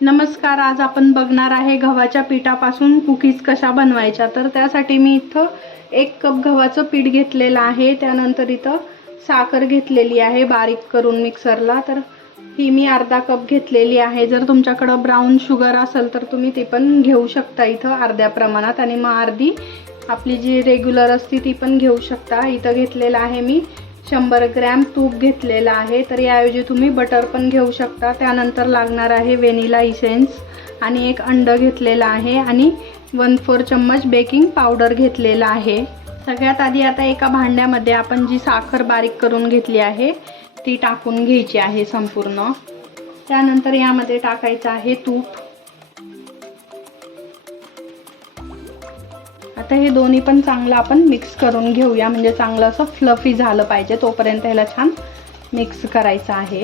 नमस्कार आज आपण बघणार आहे गव्हाच्या पिठापासून कुकीज कशा बनवायच्या. तर त्यासाठी मी इथं एक कप गव्हाचं पीठ घेतलेलं आहे. त्यानंतर इथं साखर घेतलेली आहे बारीक करून मिक्सरला. तर ही मी अर्धा कप घेतलेली आहे. जर तुमच्याकडं ब्राऊन शुगर असेल तर तुम्ही ते पण घेऊ शकता इथं अर्ध्या प्रमाणात. आणि मग अर्धी आपली जी रेग्युलर असते ती पण घेऊ शकता. इथं घेतलेलं आहे मी शंभर ग्रॅम तूप घेतलेलं आहे. तर याऐवजी तुम्ही बटर पण घेऊ शकता. त्यानंतर लागणार आहे व्हेनिला इसेन्स आणि एक अंड घेतलेलं आहे आणि वन फोर चम्मच बेकिंग पावडर घेतलेला आहे. सगळ्यात आधी आता एका भांड्यामध्ये आपण जी साखर बारीक करून घेतली आहे ती टाकून घ्यायची आहे संपूर्ण. त्यानंतर यामध्ये टाकायचं आहे तूप. आता हे दोन्ही पण चांगलं आपण मिक्स करून घेऊया. म्हणजे चांगलं असं फ्लफी झालं पाहिजे. तोपर्यंत ह्याला छान मिक्स करायचं आहे.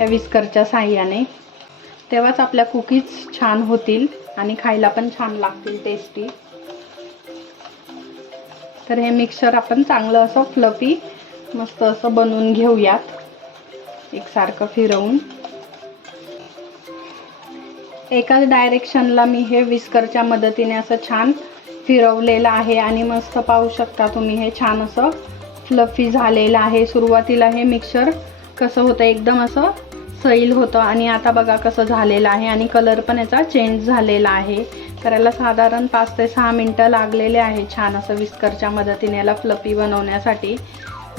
या विस्करच्या साह्याने. तेव्हाच आपल्या कुकीज छान होतील आणि खायला पण छान लागतील टेस्टी तर हे मिक्सर आपण चांगलं असं फ्लफी मस्त असं बनवून घेऊयात. एकसारखं फिरवून. एकाच डायरेक्शनला मी हे विस्करच्या मदतीने असं छान फिरवलेलं आहे आणि मस्त पाहू शकता तुम्ही हे छान असं फ्लफी झालेलं आहे. सुरुवातीला हे मिक्सर कसं होतं एकदम असं सैल होतं आणि आता बघा कसं झालेलं आहे आणि कलर पण याचा चेंज झालेला आहे. तर याला साधारण पाच ते सहा मिनटं लागलेले आहे छान असं विस्करच्या मदतीने याला फ्लफी बनवण्यासाठी.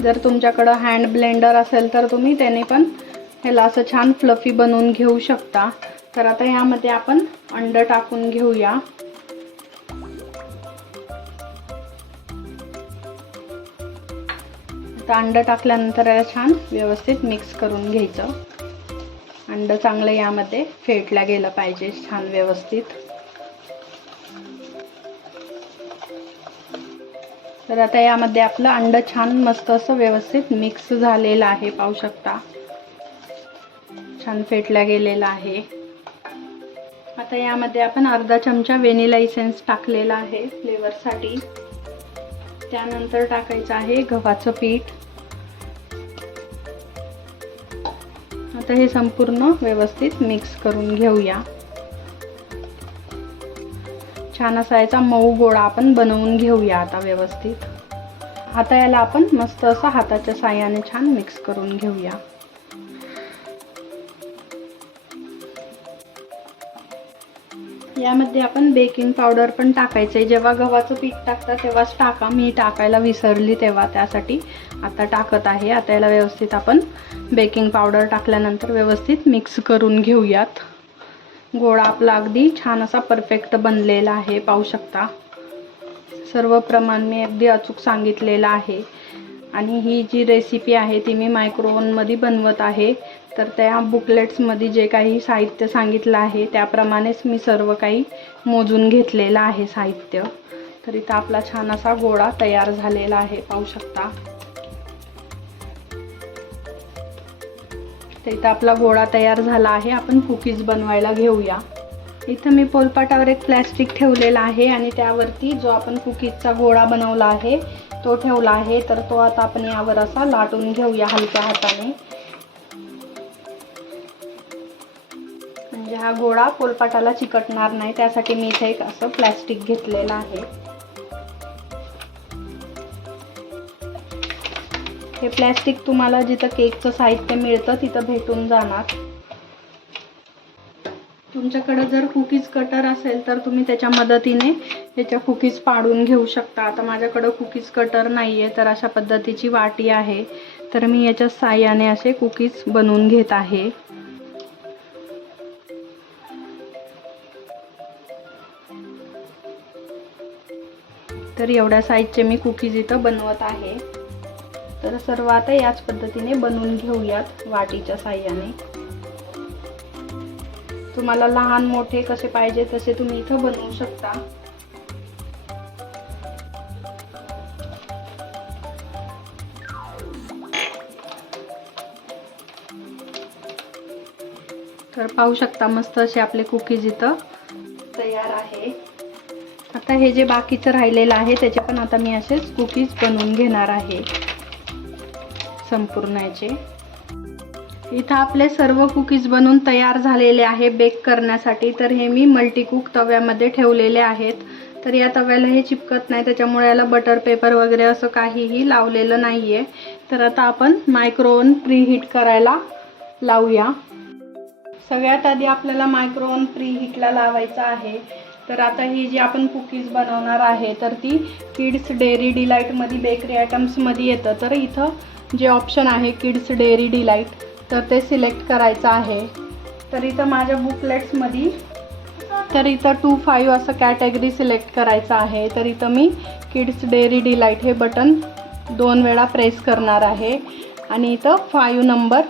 जर तुमच्याकडं हँड ब्लेंडर असेल तर तुम्ही त्याने पण ह्याला असं छान फ्लफी बनवून घेऊ शकता. तर आता यामध्ये आपण अंड टाकून घेऊया. तर अंडं टाकल्यानंतर याला छान व्यवस्थित मिक्स करून घ्यायचं. अंड चांगलं यामध्ये फेटल्या गेलं पाहिजे छान व्यवस्थित. तर आता यामध्ये आपलं अंड छान मस्त असं व्यवस्थित मिक्स झालेलं आहे पाहू शकता. छान फेटल्या गेलेलं आहे. आता यामध्ये आपण अर्धा चमचा व्हेनिला इसेन्स टाकलेला आहे फ्लेवरसाठी त्यानंतर टाकायचं आहे गव्हाचं पीठ. आता हे संपूर्ण व्यवस्थित मिक्स करून घेऊया. छान असा याचा मऊ गोळा आपण बनवून घेऊया आता व्यवस्थित. आता याला आपण मस्त असं हाताच्या साह्याने छान मिक्स करून घेऊया. यामध्ये आपण बेकिंग पावडर पण टाकायचं आहे जेव्हा गव्हाचं पीठ टाकता तेव्हाच टाका. मी टाकायला विसरली तेव्हा त्यासाठी. आता टाकत आहे. आता याला व्यवस्थित आपण बेकिंग पावडर टाकल्यानंतर व्यवस्थित मिक्स करून घेऊयात. गोळा आपला अगदी छान असा परफेक्ट बनलेला आहे. पाहू शकता. सर्व प्रमाण मी अगदी अचूक सांगितलेलं आहे. आणि ही जी रेसिपी आहे ती मी मायक्रोवनमध्ये बनवत आहे. तर त्या बुकलेट्समध्ये जे काही साहित्य सांगितलं आहे त्याप्रमाणेच मी सर्व काही मोजून घेतलेलं आहे साहित्य. तर इथं आपला छान असा गोळा तयार झालेला आहे पाहू शकता. तर इथं आपला गोळा तयार झाला आहे. आपण कुकीज बनवायला घेऊया. इथं मी पोलपाटावर एक प्लॅस्टिक ठेवलेला आहे आणि त्यावरती जो आपण कुकीजचा गोळा बनवला आहे तो ठेवला आहे. तर तो आता आपण यावर असा लाटून घेऊया हलक्या हाताने. म्हणजे हा गोळा पोलपाटाला चिकटणार नाही त्यासाठी मी इथे एक असं प्लॅस्टिक घेतलेलं आहे. हे प्लॅस्टिक तुम्हाला जिथं केकचं साहित्य मिळतं तिथं भेटून जाणार. तुमच्याकडे जर कुकीज कटर असेल तर तुम्ही त्याच्या मदतीने याच्या कुकीज पाडून घेऊ शकता. आता माझ्याकडं कुकीज कटर नाही आहे तर अशा पद्धतीची वाटी आहे. तर मी याच्या साह्याने असे कुकीज बनवून घेत आहे. तर एवढ्या साईजचे मी कुकीज इथं बनवत आहे. तर सर्व आता याच पद्धतीने बनवून घेऊयात वाटीच्या साह्याने. तुम्हाला लहान मोठे कसे पाहिजे तसे तुम्ही इथं बनवू शकता. तर पाहू शकता मस्त असे आपले कुकीज इथं तयार आहे. आता हे जे बाकीचं राहिलेलं आहे त्याचे पण आता मी असेच कुकीज बनवून घेणार आहे. संपूर्ण याचे. इथं आपले सर्व कुकीज बनवून तयार झालेले आहे बेक करण्यासाठी. तर हे मी मल्टीकुक तव्यामध्ये ठेवलेले आहेत. तर या तव्याला हे चिपकत नाही त्याच्यामुळे याला बटर पेपर वगैरे असं काहीही लावलेलं नाही आहे तर आता आपण मायक्रोवन प्रीहीट करायला लावूया. सगळ्यात आधी आपल्याला मायक्रोवन प्रीहीटला लावायचं आहे. तर आता ही जी आपण कुकीज बनवणार आहे तर ती किड्स डेअरी डिलाईटमध्ये बेकरी आयटम्समध्ये येतं. तर इथं जे ऑप्शन आहे किड्स डेअरी डिलाईट तर ते सिलेक्ट करायचं आहे. तर इथं माझ्या बुकलेट्समध्ये तर इथं टू फाईव्ह असं कॅटेगरी सिलेक्ट करायचं आहे. तर इथं मी किड्स डेअरी डिलाईट हे बटन दोन वेळा प्रेस करणार आहे. आणि इथं फाईव्ह नंबर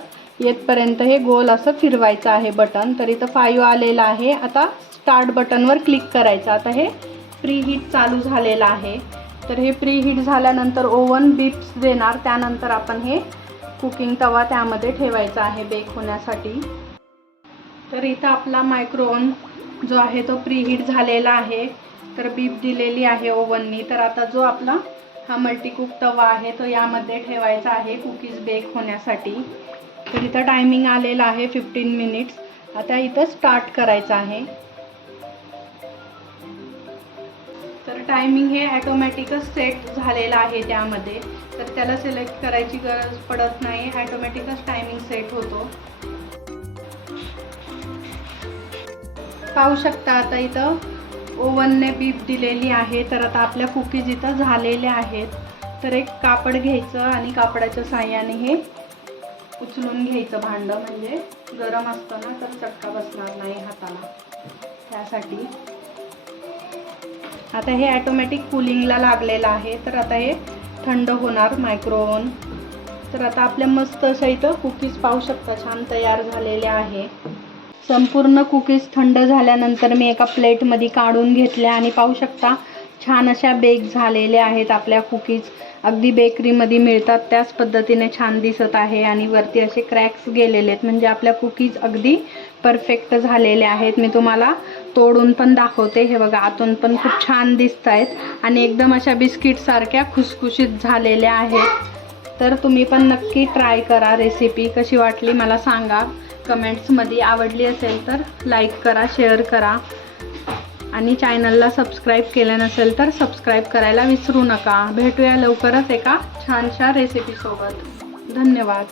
येतपर्यंत हे गोल असं फिरवायचं आहे बटन. तर इथं फाईव्ह आलेलं आहे. आता स्टार्ट बटनवर क्लिक करायचं. आता हे प्री हीट चालू झालेलं आहे. तर हे प्री हीट झाल्यानंतर ओव्हन बिप्स देणार. त्यानंतर आपण हे कुकिंग तवा त्यामध्ये ठेवायचा आहे बेक होण्यासाठी. तर इथं आपला मायक्रोवन जो आहे तो प्रीहीट झालेला आहे. तर बीप दिलेली आहे ओव्हननी तर आता जो आपला हा मल्टीकुक तवा आहे तो यामध्ये ठेवायचा आहे. कुकीज बेक होण्यासाठी. तर इथं टायमिंग आलेला आहे फिफ्टीन मिनिट्स आता इथं स्टार्ट करायचं आहे. तर टायमिंग हे ॲटोमॅटिकच सेट झालेलं आहे त्यामध्ये. तर त्याला सिलेक्ट करायची गरज पडत नाही. ॲटोमॅटिकच टायमिंग सेट होतो. पाहू शकता आता इथं ओव्हनने बीप दिलेली आहे. तर आता आपल्या कुकीज इथं झालेल्या आहेत. तर एक कापड घ्यायचं आणि कापडाच्या साह्याने हे उचलून घ्यायचं भांडं म्हणजे गरम असतं ना तर चटका बसणार नाही हाताला. त्यासाठी. आता हे ॲटोमॅटिक कुलिंगला लागलेलं आहे तर आता हे थंड होणार मायक्रोवन तर आता आपल्या मस्त असं इथं कुकीज पाहू शकता छान तयार झालेल्या आहे. संपूर्ण कुकीज थंड झाल्यानंतर मी एका प्लेटमध्ये काढून घेतल्या आणि पाहू शकता छान अशा बेक झालेल्या आहेत. आपल्या कुकीज अगदी बेकरीमध्ये मिळतात. त्याच पद्धतीने छान दिसत आहे आणि वरती असे क्रॅक्स गेलेले आहेत. म्हणजे आपल्या कुकीज अगदी परफेक्ट झालेले आहेत. मी तुम्हाला तोडून पण दाखवते. हे बघा आतून पण खूप छान दिसत आहेत आणि एकदम अशा बिस्किटसारख्या खुसखुशीत झालेल्या आहेत. तर तुम्ही पण नक्की ट्राय करा रेसिपी कशी वाटली मला सांगा. कमेंट्समध्ये आवडली असेल तर लाईक करा शेअर करा. आणि चॅनलला सबस्क्राईब केलं नसेल तर सबस्क्राईब करायला विसरू नका. भेटूया लवकरच एका छानशा रेसिपीसोबत धन्यवाद.